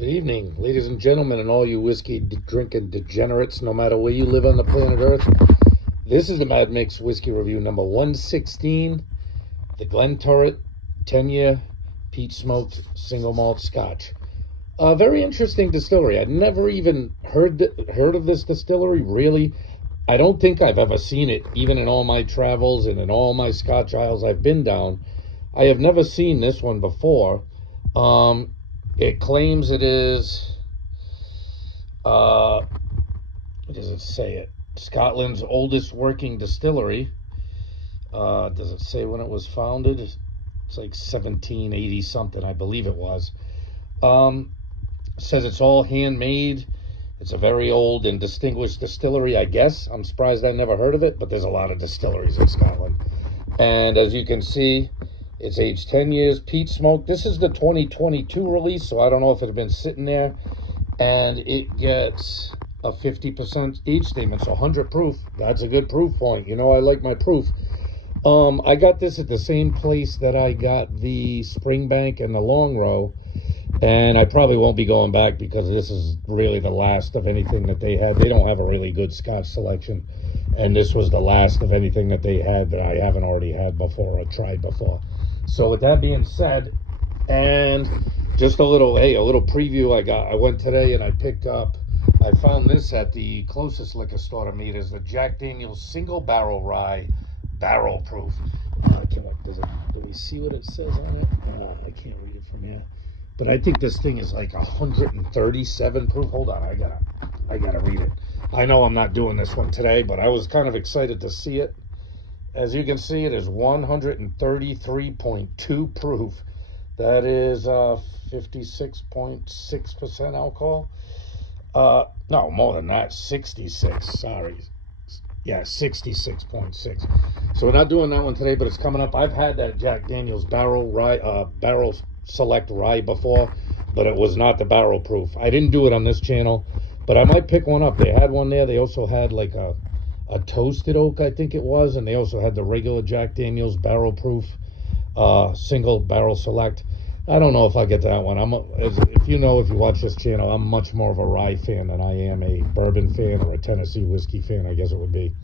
Good evening, ladies and gentlemen, and all you whiskey drinking degenerates, no matter where you live on the planet Earth. This is the Mad Mix Whiskey Review number 116, the Glenturret 10-year peat smoked single malt Scotch. A very interesting distillery. I'd never even heard of this distillery, really. I don't think I've ever seen it, even in all my travels and in all my Scotch aisles I've been down. I have never seen this one before. It claims it is, what does it say it? Scotland's oldest working distillery. Does it say when it was founded? It's like 1780 something, I believe it was. Says it's all handmade. It's a very old and distinguished distillery, I guess. I'm surprised I never heard of it, but there's a lot of distilleries in Scotland. And as you can see, it's aged 10 years, peat smoke. This is the 2022 release, so I don't know if it had been sitting there. And it gets a 50% age statement, so 100 proof. That's a good proof point. You know, I like my proof. I got this at the same place that I got the Springbank and the Long Row. And I probably won't be going back because this is really the last of anything that they had. They don't have a really good Scotch selection. And this was the last of anything that they had that I haven't already had before or tried before. So with that being said, and just a little preview I went today and I found this at the closest liquor store to me. It is the Jack Daniel's Single Barrel Rye Barrel Proof. Do we see what it says on it? I can't read it from here. But I think this thing is like 137 proof. Hold on, I gotta read it. I know I'm not doing this one today, but I was kind of excited to see it. As you can see, it is 133.2 proof. That is 56.6% alcohol. No, more than that, 66. Sorry. Yeah, 66.6. So we're not doing that one today, but it's coming up. I've had that Jack Daniel's Barrel Select Rye before, but it was not the barrel proof. I didn't do it on this channel, but I might pick one up. They had one there. They also had like a toasted oak, I think it was, and they also had the regular Jack Daniel's barrel proof single barrel select. I don't know if I get that one. If you watch this channel, I'm much more of a rye fan than I am a bourbon fan or a Tennessee whiskey fan, I guess it would be.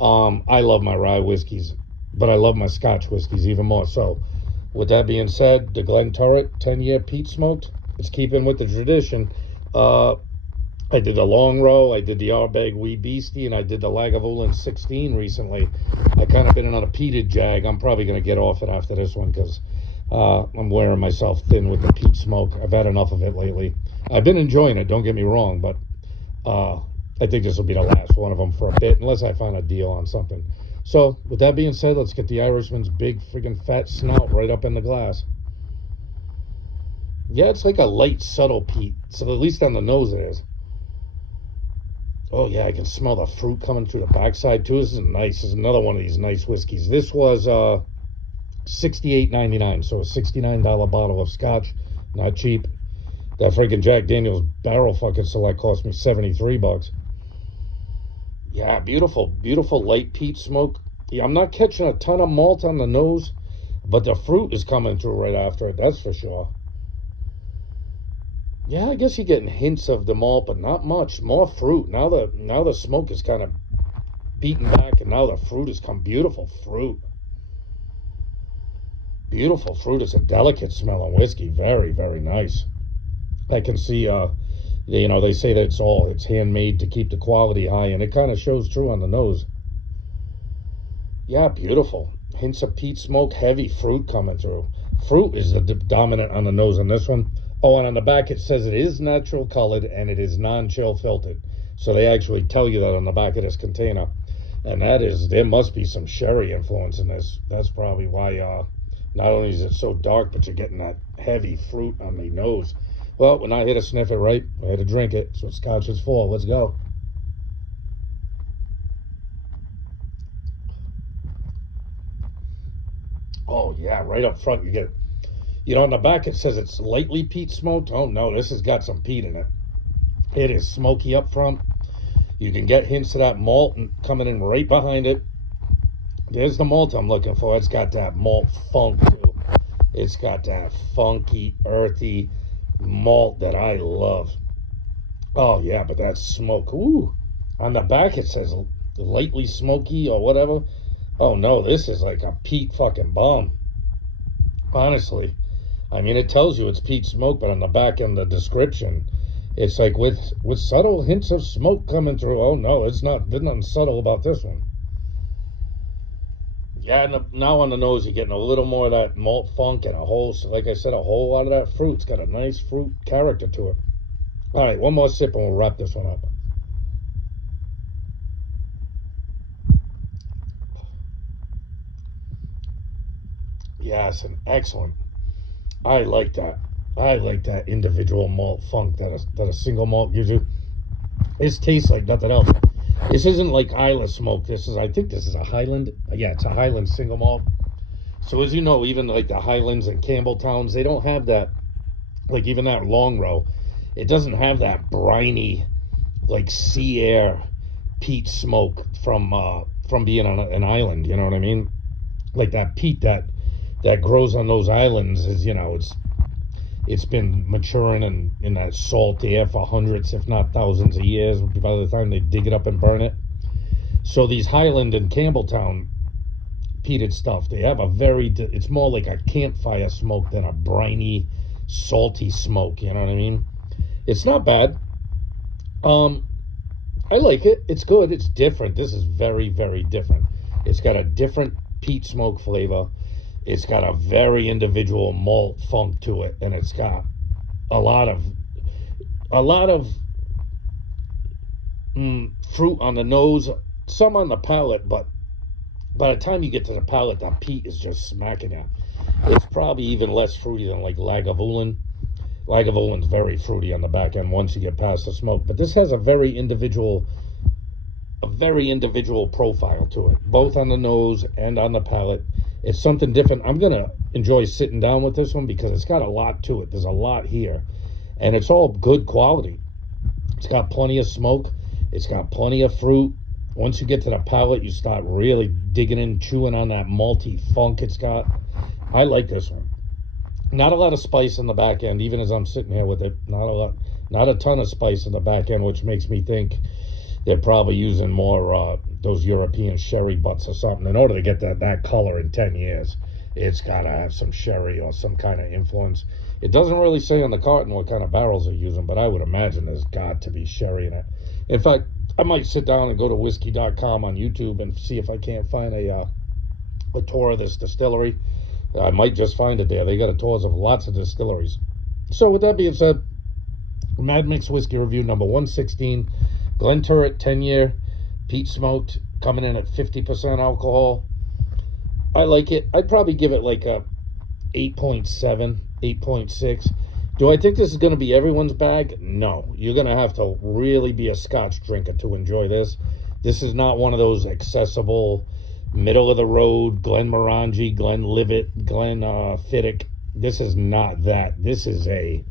I love my rye whiskeys, but I love my Scotch whiskeys even more. So with that being said, the Glenturret 10-year peat smoked, it's keeping with the tradition. I did the Long Row, I did the Ardbeg Wee Beastie, and I did the Lagavulin 16 recently. I kind of been on a peated jag. I'm probably going to get off it after this one because I'm wearing myself thin with the peat smoke. I've had enough of it lately. I've been enjoying it, don't get me wrong, but I think this will be the last one of them for a bit, unless I find a deal on something. So, with that being said, let's get the Irishman's big friggin' fat snout right up in the glass. Yeah, it's like a light, subtle peat. So at least on the nose it is. Oh, yeah, I can smell the fruit coming through the backside, too. This is nice. This is another one of these nice whiskeys. This was $68.99, so a $69 bottle of Scotch. Not cheap. That freaking Jack Daniel's Barrel fucking Select cost me $73. Yeah, beautiful, beautiful light peat smoke. Yeah, I'm not catching a ton of malt on the nose, but the fruit is coming through right after it, that's for sure. Yeah, I guess you're getting hints of the malt, but not much. More fruit. Now the smoke is kind of beaten back, and now the fruit has come. Beautiful fruit. Beautiful fruit. It's a delicate smelling whiskey. Very, very nice. I can see, they say that it's handmade to keep the quality high, and it kind of shows true on the nose. Yeah, beautiful. Hints of peat smoke, heavy fruit coming through. Fruit is the dominant on the nose on this one. Oh, and on the back it says it is natural colored and it is non-chill filtered. So they actually tell you that on the back of this container. And there must be some sherry influence in this. That's probably why not only is it so dark, but you're getting that heavy fruit on the nose. Well, we're not here to sniff it, right? We're here to drink it. That's what Scotch is for. Let's go. Oh, yeah, right up front you get, on the back it says it's lightly peat smoked. Oh, no, this has got some peat in it. It is smoky up front. You can get hints of that malt coming in right behind it. There's the malt I'm looking for. It's got that malt funk, too. It's got that funky, earthy, malt that I love. Oh yeah, but that smoke. Ooh. On the back it says lightly smoky or whatever. Oh no, this is like a peat fucking bomb. Honestly. I mean, it tells you it's peat smoke, but on the back in the description, it's like with subtle hints of smoke coming through. Oh no, it's not. There's nothing subtle about this one. Yeah, and now on the nose, you're getting a little more of that malt funk and a whole, like I said, a whole lot of that fruit. It's got a nice fruit character to it. All right, one more sip and we'll wrap this one up. Yes, an excellent. I like that. I like that individual malt funk that a single malt gives you. This tastes like nothing else. This isn't like Isla smoke. I think this is a Highland. Yeah, it's a Highland single malt. So as you know, even like the Highlands and Campbelltowns, they don't have that, like even that long row, it doesn't have that briny, like sea air peat smoke from being on an island. You know what I mean? Like that peat that grows on those islands is, it's been maturing in that salt air for hundreds, if not thousands of years by the time they dig it up and burn it. So these Highland and Campbelltown peated stuff, they have it's more like a campfire smoke than a briny, salty smoke. You know what I mean? It's not bad. I like it. It's good. It's different. This is very, very different. It's got a different peat smoke flavor. It's got a very individual malt funk to it, and it's got a lot of fruit on the nose, some on the palate, but by the time you get to the palate, that peat is just smacking you. It's probably even less fruity than like Lagavulin. Lagavulin's very fruity on the back end once you get past the smoke, but this has a very individual profile to it, both on the nose and on the palate. It's something different. I'm going to enjoy sitting down with this one because it's got a lot to it. There's a lot here. And it's all good quality. It's got plenty of smoke. It's got plenty of fruit. Once you get to the palate, you start really digging in, chewing on that malty funk it's got. I like this one. Not a lot of spice in the back end, even as I'm sitting here with it. Not a ton of spice in the back end, which makes me think they're probably using more those European sherry butts or something. In order to get that color in 10 years, it's got to have some sherry or some kind of influence. It doesn't really say on the carton what kind of barrels they're using, but I would imagine there's got to be sherry in it. In fact, I might sit down and go to whiskey.com on YouTube and see if I can't find a tour of this distillery. I might just find it there. They got a tours of lots of distilleries. So with that being said, Mad Mix Whiskey Review number 116. Glenturret 10-year, peat smoked, coming in at 50% alcohol. I like it. I'd probably give it like a 8.7, 8.6. Do I think this is going to be everyone's bag? No. You're going to have to really be a Scotch drinker to enjoy this. This is not one of those accessible, middle-of-the-road, Glenmorangie, Glenlivet, Glenfiddich. This is not that. This is a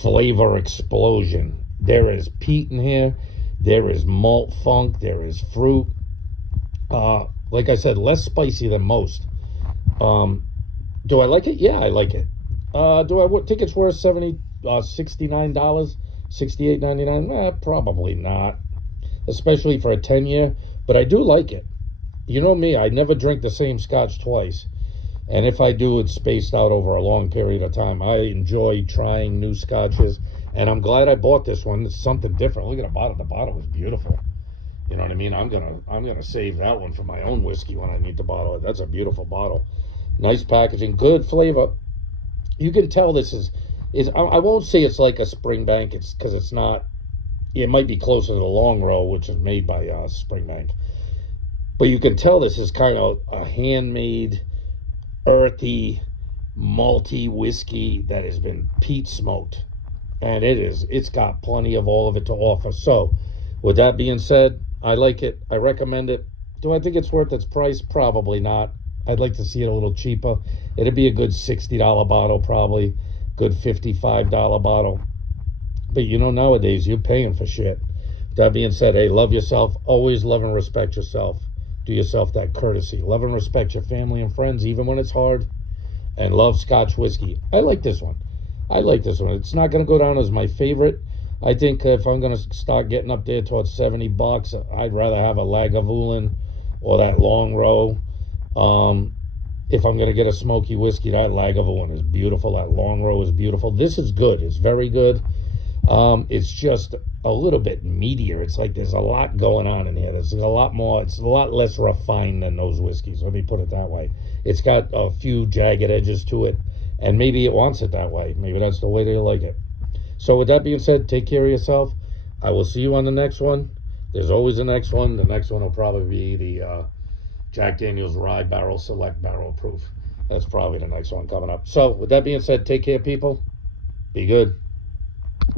flavor explosion. There is peat in here. There is malt funk. There is fruit. Like I said, less spicy than most. Do I like it? Yeah, I like it. Do I think it's worth $69, $68.99? Probably not, especially for a 10-year. But I do like it. You know me, I never drink the same Scotch twice. And if I do, it's spaced out over a long period of time. I enjoy trying new Scotches. And I'm glad I bought this one. It's something different. Look at the bottle. The bottle is beautiful. You know what I mean? I'm gonna save that one for my own whiskey when I need to bottle it. That's a beautiful bottle. Nice packaging, good flavor. You can tell this is I won't say it's like a Springbank. It's because it's not. It might be closer to the Long Row, which is made by Springbank. But you can tell this is kind of a handmade, earthy, malty whiskey that has been peat smoked. And it's got plenty of all of it to offer. So, with that being said, I like it. I recommend it. Do I think it's worth its price? Probably not. I'd like to see it a little cheaper. It'd be a good $60 bottle, probably. Good $55 bottle. But nowadays, you're paying for shit. With that being said, hey, love yourself. Always love and respect yourself. Do yourself that courtesy. Love and respect your family and friends, even when it's hard. And love Scotch whiskey. I like this one. I like this one. It's not going to go down as my favorite. I think if I'm going to start getting up there towards $70, I'd rather have a Lagavulin or that Long Row. If I'm going to get a smoky whiskey, that Lagavulin is beautiful. That Long Row is beautiful. This is good. It's very good. It's just a little bit meatier. It's like there's a lot going on in here. There's a lot more. It's a lot less refined than those whiskeys. Let me put it that way. It's got a few jagged edges to it, and maybe it wants it that way. Maybe that's the way they like it. So with that being said, take care of yourself. I will see you on the next one. There's always a next one. The next one will probably be the Jack Daniel's Rye Barrel Select Barrel Proof. That's probably the next one coming up. So with that being said, take care, people. Be good.